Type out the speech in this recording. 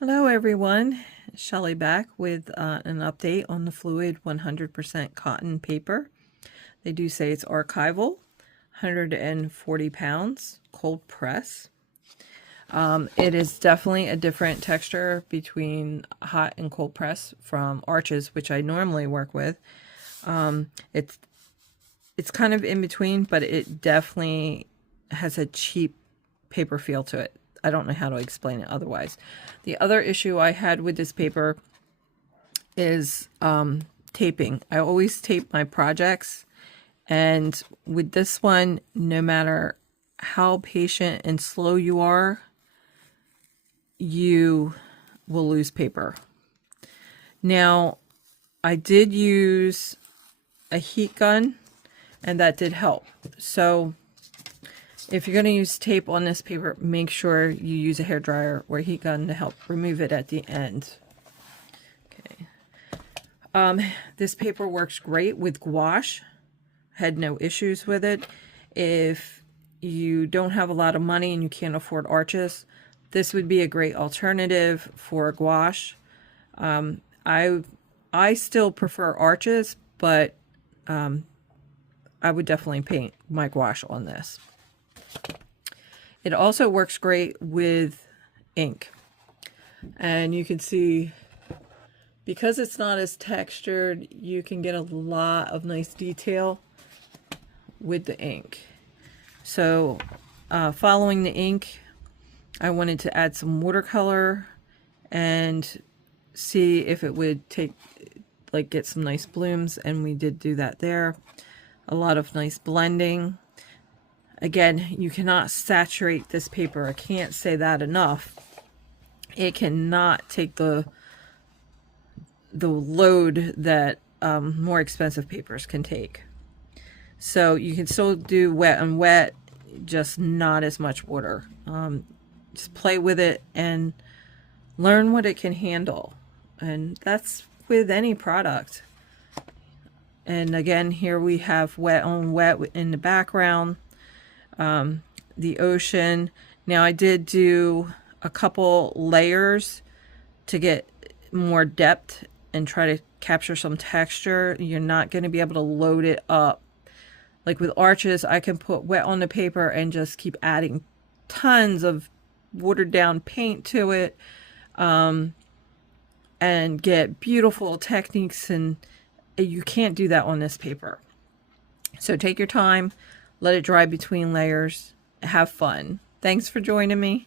Hello everyone, Shelley back with an update on the Fluid 100% cotton paper. They do say it's archival, 140 pounds, cold press. It is definitely a different texture between hot and cold press from Arches, which I normally work with. It's kind of in between, but it definitely has a cheap paper feel to it. I don't know how to explain it otherwise. The other issue I had with this paper is taping. I always tape my projects, and with this one, no matter how patient and slow you are, you will lose paper. Now, I did use a heat gun, and that did help. So if you're going to use tape on this paper, make sure you use a hairdryer or a heat gun to help remove it at the end. Okay. This paper works great with gouache. Had no issues with it. If you don't have a lot of money and you can't afford Arches, this would be a great alternative for gouache. I still prefer Arches, but I would definitely paint my gouache on this. It also works great with ink. And you can see, because it's not as textured, you can get a lot of nice detail with the ink. So following the ink, I wanted to add some watercolor and see if it would get some nice blooms, and we did do that there. A lot of nice blending. Again, you cannot saturate this paper. I can't say that enough. It cannot take the load that more expensive papers can take. So you can still do wet and wet, just not as much water. Just play with it and learn what it can handle. And that's with any product. And again, here we have wet on wet in the background. The ocean. Now I did do a couple layers to get more depth and try to capture some texture. You're not going to be able to load it up. Like with Arches, I can put wet on the paper and just keep adding tons of watered down paint to it, and get beautiful techniques, and you can't do that on this paper. So take your time. Let it dry between layers. Have fun. Thanks for joining me.